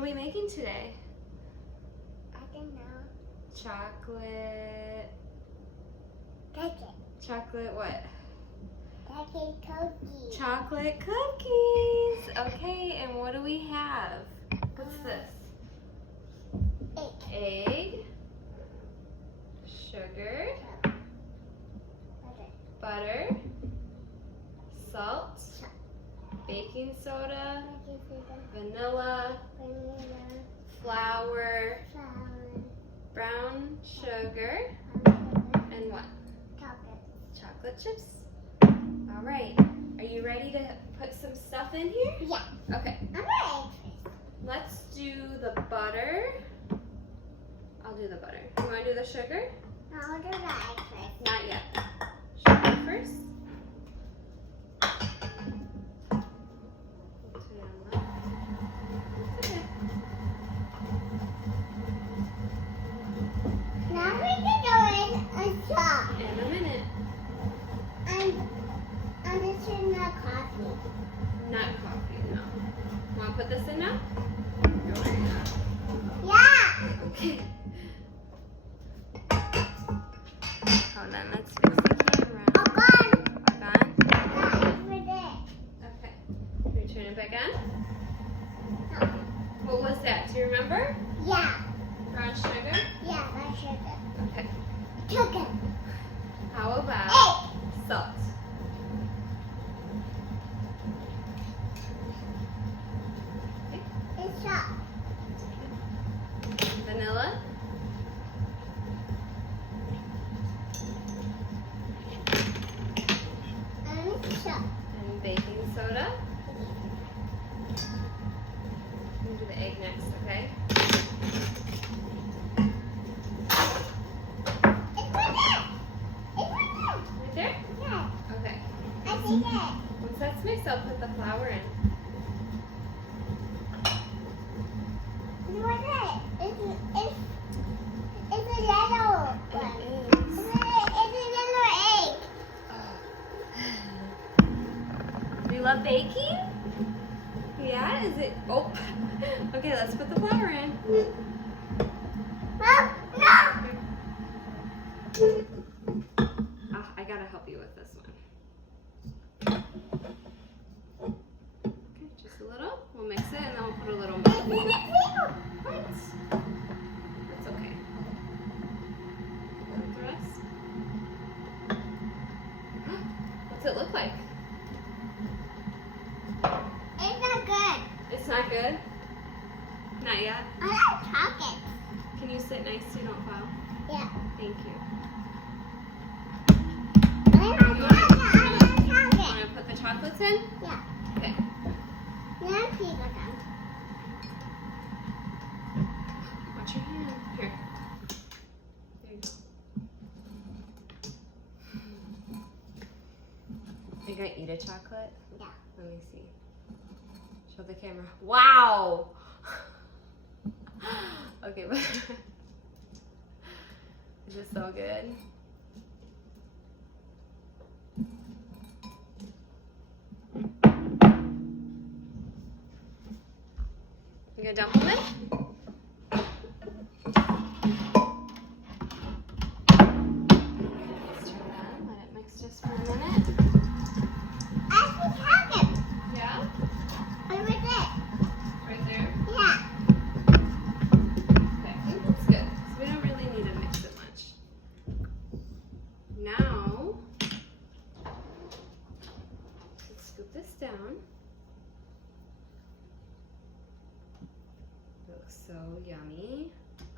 are we making today? I don't know. Chocolate. Cookie. Chocolate what? Cookie cookie. Chocolate cookies. Okay, and what do we have? What's this? Egg. Sugar. Butter. Salt. Baking soda. Vanilla. Flour. Brown sugar. And what? Chocolate chips. All right. Are you ready to put some stuff in here? Yeah. Okay. I'm ready. Let's do the butter. I'll do the butter. You want to do the sugar? I'll do the egg first. Not yet. Sugar first. Now we can go in a shop. In a minute. And this is not coffee. Not coffee, no. Want to put this in now? Yeah. Okay. Hold on, let's fix the camera. Oh, gone. Gone? Yeah, over there. Okay. Can we turn it back on? No. What was that? Do you remember? Yeah. Brown sugar? Yeah, my sugar. Okay. Sugar. How about Egg. salt? It's shop. Vanilla? And it's shop. And baking soda? We'll do the egg next, okay? It's right there. It's right there. Right there? Yeah. Okay. I see it. Once that's mixed, I'll put the flour in. It's right there. It's a yellow one. It's a yellow egg. Do you love baking? Yeah, is it? Oh. Okay, let's put the flour in. No, no. I gotta help you with this one. Okay, just a little. We'll mix it and then we'll put a little It's more. in the table. What? That's okay. Want the rest? What's it look like? It's not good. It's not good? Not yet? I like chocolate. Can you sit nice so you don't fall? Yeah. Thank you. I like chocolate. Want to put the chocolates in? Yeah. Okay. Now people come. Watch your hand. Here. There you go. Are you gonna eat a chocolate? Yeah. Let me see. Show the camera. Wow! Okay, but is it so good? You gonna dump them in? Let's turn it on. Let it mix just for a minute. I see chocolate. Yeah? Over there. Right there? Yeah. Okay, that's good. So we don't really need to mix it much. Now, let's scoop this down. It looks so yummy.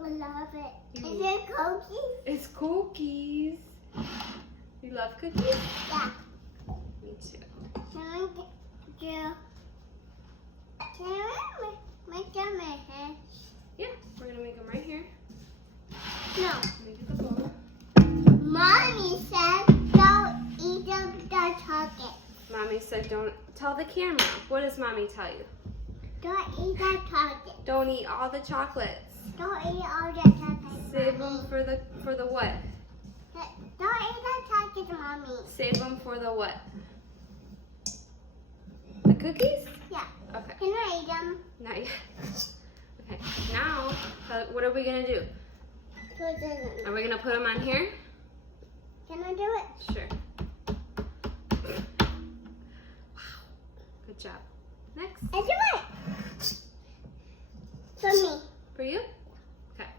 I love it. Is it cookies? It's cookies. You love cookies? Yeah. Me too. Can I do? Can I make them my head? Yeah, we're gonna make them right here. No. Make it the bowl. Mommy said don't eat the chocolate. Mommy said don't tell the camera. What does mommy tell you? Don't eat that chocolate. Don't eat all the chocolates. Don't eat all the chocolate. Save Mommy. them for the what? Don't eat that chocolate, Mommy. Save them for the what? The cookies? Yeah. Okay. Can I eat them? Not yet. Okay, now, what are we gonna do? Put it Are we gonna put them on here? in. Can I do it? Sure. Wow, good job. Next. I do it. For me. For you? Okay.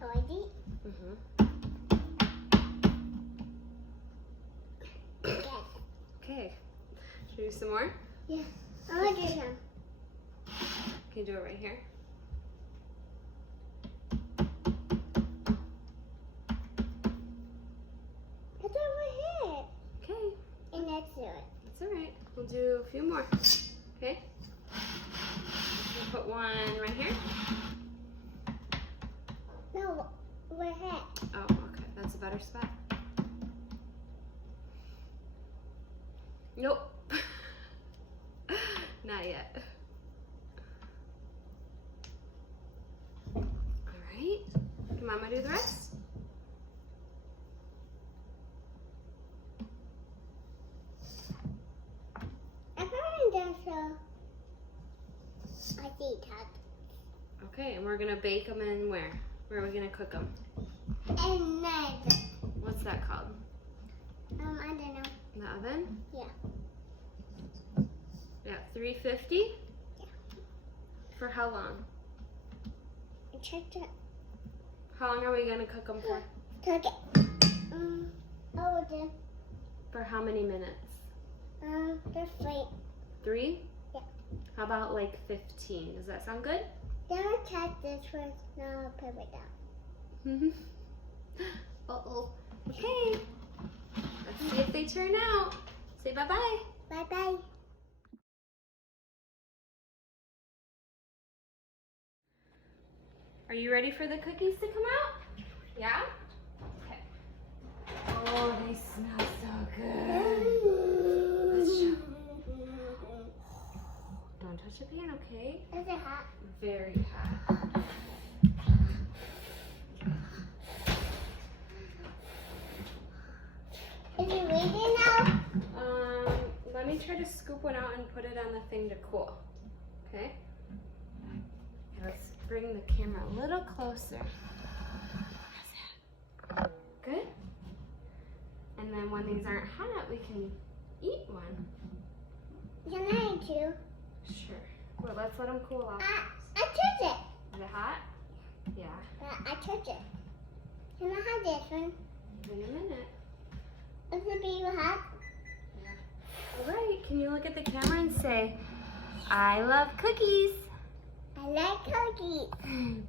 Ready? Mm-hmm. Okay. Okay. Should we do some more? Yeah. I want to do some. Can you do it right here? I do it here. Okay. And let's do it. That's all right. We'll do a few more. Okay. We'll put one right here. No, we're here. Oh, okay. That's a better spot. Nope. Not yet. All right. Can Mama do the rest? I found this. I see that. Okay, and we're gonna bake them in where? Where are we gonna cook them? And then, What's that called? I don't know. In the oven? Yeah. Yeah, 350? Yeah. For how long? I checked it. How long are we gonna cook them for? Cook it. Oh, then, For how many minutes? just wait. 3? Yeah. How about like 15? Does that sound good? Then I check this first. Now I'll put it down. Uh-oh. Okay. Let's see if they turn out. Say bye-bye. Bye-bye. Are you ready for the cookies to come out? Yeah? Okay. Oh, they smell so good. Let's show. Don't touch the pan, okay? Is it hot? Very hot. Is it waiting now? Let me try to scoop one out and put it on the thing to cool. Okay? Let's bring the camera a little closer. Good? And then when these aren't hot, we can eat one. Can I eat two? Sure. Well, let's let them cool off. I touch it. Is it hot? Yeah. I touch it. Can I have this one? In a minute. Is it being hot? All right. Can you look at the camera and say, I love cookies. I like cookies.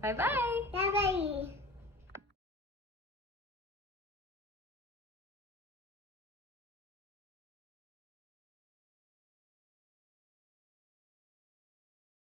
Bye-bye. Bye-bye.